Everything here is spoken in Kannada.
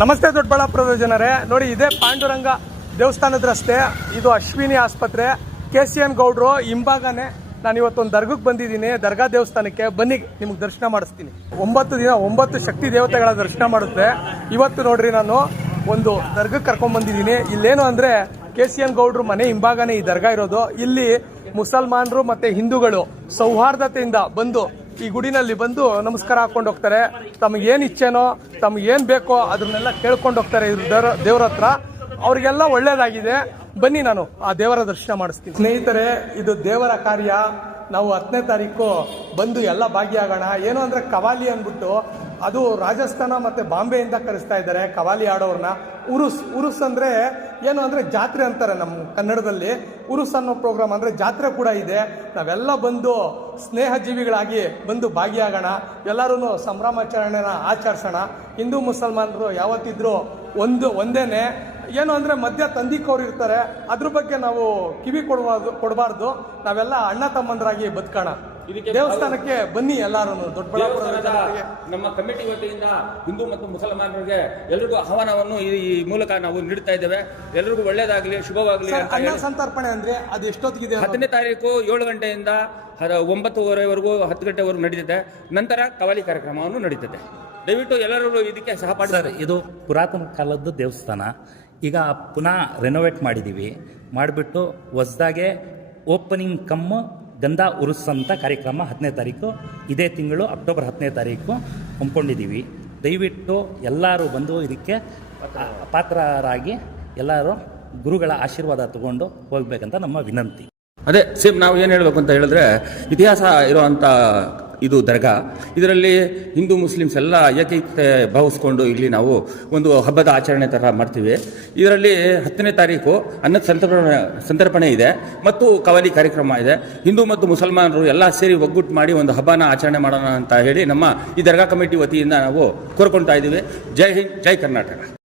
ನಮಸ್ತೆ ದೊಡ್ಡಬಳ್ಳಾಪುರದ ಜನರೇ. ನೋಡಿ, ಇದೇ ಪಾಂಡುರಂಗ ದೇವಸ್ಥಾನದ ರಸ್ತೆ, ಇದು ಅಶ್ವಿನಿ ಆಸ್ಪತ್ರೆ. ಕೆ ಸಿ ಎನ್ ಗೌಡ್ರು ಹಿಂಭಾಗನೇ ನಾನು ಇವತ್ತೊಂದು ದರ್ಗಕ್ಕೆ ಬಂದಿದ್ದೀನಿ. ದರ್ಗಾ ದೇವಸ್ಥಾನಕ್ಕೆ ಬನ್ನಿ, ನಿಮ್ಗೆ ದರ್ಶನ ಮಾಡಿಸ್ತೀನಿ. ಒಂಬತ್ತು ದಿನ, ಒಂಬತ್ತು ಶಕ್ತಿ ದೇವತೆಗಳ ದರ್ಶನ ಮಾಡುತ್ತೆ. ಇವತ್ತು ನೋಡ್ರಿ ನಾನು, ಒಂದು ದರ್ಗಕ್ಕೆ ಕರ್ಕೊಂಡ್ ಬಂದಿದ್ದೀನಿ. ಇಲ್ಲೇನು ಅಂದರೆ ಕೆ ಸಿ ಎನ್ ಗೌಡ್ರು ಮನೆ ಹಿಂಭಾಗನೇ ಈ ದರ್ಗಾ ಇರೋದು. ಇಲ್ಲಿ ಮುಸಲ್ಮಾನರು ಮತ್ತೆ ಹಿಂದೂಗಳು ಸೌಹಾರ್ದತೆಯಿಂದ ಬಂದು ಈ ಗುಡಿನಲ್ಲಿ ಬಂದು ನಮಸ್ಕಾರ ಹಾಕೊಂಡು ಹೋಗ್ತಾರೆ. ತಮಗೇನ್ ಇಚ್ಛೆನೋ ಏನು ಬೇಕೋ ಅದನ್ನೆಲ್ಲ ಕೇಳ್ಕೊಂಡು ಹೋಗ್ತಾರೆ ಇವ್ರ ದೇವ್ರ ದೇವ್ರ ಹತ್ರ. ಅವ್ರಿಗೆಲ್ಲ ಒಳ್ಳೇದಾಗಿದೆ. ಬನ್ನಿ ನಾನು ಆ ದೇವರ ದರ್ಶನ ಮಾಡಿಸ್ತೀನಿ. ಸ್ನೇಹಿತರೆ, ಇದು ದೇವರ ಕಾರ್ಯ. ನಾವು ಹತ್ತನೇ ತಾರೀಕು ಬಂದು ಎಲ್ಲ ಭಾಗಿಯಾಗೋಣ. ಏನು ಅಂದ್ರೆ ಕವಾಲಿ ಅಂದ್ಬಿಟ್ಟು ಅದು ರಾಜಸ್ಥಾನ ಮತ್ತೆ ಬಾಂಬೆಯಿಂದ ಕರೆಸ್ತಾ ಇದ್ದಾರೆ, ಕವಾಲಿ ಆಡೋರ್ನ. ಉರುಸ್ ಉರುಸ್ ಅಂದ್ರೆ ಏನು ಅಂದ್ರೆ ಜಾತ್ರೆ ಅಂತಾರೆ ನಮ್ಮ ಕನ್ನಡದಲ್ಲಿ. ಉರುಸ್ ಅನ್ನೋ ಪ್ರೋಗ್ರಾಮ್ ಅಂದ್ರೆ ಜಾತ್ರೆ ಕೂಡ ಇದೆ. ನಾವೆಲ್ಲ ಬಂದು ಸ್ನೇಹ ಜೀವಿಗಳಾಗಿ ಬಂದು ಭಾಗಿಯಾಗೋಣ. ಎಲ್ಲರೂ ಸಂಭ್ರಮಾಚರಣೆನ ಆಚರಿಸೋಣ. ಹಿಂದೂ ಮುಸಲ್ಮಾನರು ಯಾವತ್ತಿದ್ರು ಒಂದು, ಒಂದೇನೆ. ಏನು ಅಂದ್ರೆ ಮಧ್ಯ ತಂದಿಕ್ಕವ್ರು ಇರ್ತಾರೆ. ಅದ್ರ ಬಗ್ಗೆ ನಾವು ಕಿವಿ ಕೊಡಬಾರ್ದು ಕೊಡಬಾರ್ದು. ನಾವೆಲ್ಲ ಅಣ್ಣ ತಮ್ಮಂದರಾಗಿ ಬದುಕೋಣ. ಇದಕ್ಕೆ ದೇವಸ್ಥಾನಕ್ಕೆ ಬನ್ನಿ ಎಲ್ಲರೂ ದೊಡ್ಡಬಳ್ಳಾಪುರದ ದೇವಸ್ಥಾನದ ನಮ್ಮ ಕಮಿಟಿ ವತಿಯಿಂದ ಹಿಂದೂ ಮತ್ತು ಮುಸಲ್ಮಾನರಿಗೆ ಎಲ್ರಿಗೂ ಆಹ್ವಾನವನ್ನು ಈ ಮೂಲಕ ನಾವು ನೀಡ್ತಾ ಇದ್ದೇವೆ. ಎಲ್ರಿಗೂ ಒಳ್ಳೇದಾಗಲಿ ಶುಭವಾಗಲಿ ಅಂತ ಅನ್ನ ಸಂತರ್ಪಣೆ ಅಂದ್ರೆ ಅದು ಎಷ್ಟೊತ್ತಿಗೆ? ಹತ್ತನೇ ತಾರೀಕು ಏಳು ಗಂಟೆಯಿಂದ ಒಂಬತ್ತುವರೆವರೆಗೂ ಹತ್ತು ಗಂಟೆವರೆಗೂ ನಡೀತದೆ. ನಂತರ ಕವಾಲಿ ಕಾರ್ಯಕ್ರಮವನ್ನು ನಡೀತದೆ. ದಯವಿಟ್ಟು ಎಲ್ಲರೂ ಇದಕ್ಕೆ ಸಹಪಾಠಿಸ್ತಾರೆ ಸರ್ ಇದು ಪುರಾತನ ಕಾಲದ್ದು ದೇವಸ್ಥಾನ. ಈಗ ಪುನಃ ರೆನೋವೇಟ್ ಮಾಡಿದ್ದೀವಿ ಮಾಡಿಬಿಟ್ಟು ಹೊಸ್ದಾಗೆ ಓಪನಿಂಗ್ ಕಮ್ ಗಂಧ ಉರುಸ್ ಅಂತ ಕಾರ್ಯಕ್ರಮ ಹತ್ತನೇ ತಾರೀಕು. ಇದೇ ತಿಂಗಳು ಅಕ್ಟೋಬರ್ ಹತ್ತನೇ ತಾರೀಕು ಹಮ್ಮಿಕೊಂಡಿದ್ದೀವಿ. ದಯವಿಟ್ಟು ಎಲ್ಲರೂ ಬಂದು ಇದಕ್ಕೆ ಪಾತ್ರರಾಗಿ ಎಲ್ಲರೂ ಗುರುಗಳ ಆಶೀರ್ವಾದ ತಗೊಂಡು ಹೋಗ್ಬೇಕಂತ ನಮ್ಮ ವಿನಂತಿ. ಅದೇ ಸೇಮ್ ನಾವು ಏನು ಹೇಳಬೇಕು ಅಂತ ಹೇಳಿದ್ರೆ, ಇತಿಹಾಸ ಇರುವಂಥ ಇದು ದರ್ಗಾ. ಇದರಲ್ಲಿ ಹಿಂದೂ ಮುಸ್ಲಿಮ್ಸ್ ಎಲ್ಲ ಏಕೈಕತೆ ಭಾವಿಸ್ಕೊಂಡು ಇಲ್ಲಿ ನಾವು ಒಂದು ಹಬ್ಬದ ಆಚರಣೆ ಥರ ಮಾಡ್ತೀವಿ. ಇದರಲ್ಲಿ ಹತ್ತನೇ ತಾರೀಕು ಅನ್ನದ ಸಂತರ್ಪಣೆ ಸಂತರ್ಪಣೆ ಇದೆ ಮತ್ತು ಕವಲಿ ಕಾರ್ಯಕ್ರಮ ಇದೆ. ಹಿಂದೂ ಮತ್ತು ಮುಸಲ್ಮಾನರು ಎಲ್ಲ ಸೇರಿ ಒಗ್ಗುಟ್ಟು ಮಾಡಿ ಒಂದು ಹಬ್ಬನ ಆಚರಣೆ ಮಾಡೋಣ ಅಂತ ಹೇಳಿ ನಮ್ಮ ಈ ದರ್ಗಾ ಕಮಿಟಿ ವತಿಯಿಂದ ನಾವು ಕೋರ್ಕೊಳ್ತಾ ಇದ್ದೀವಿ. ಜೈ ಹಿಂದ್, ಜೈ ಕರ್ನಾಟಕ.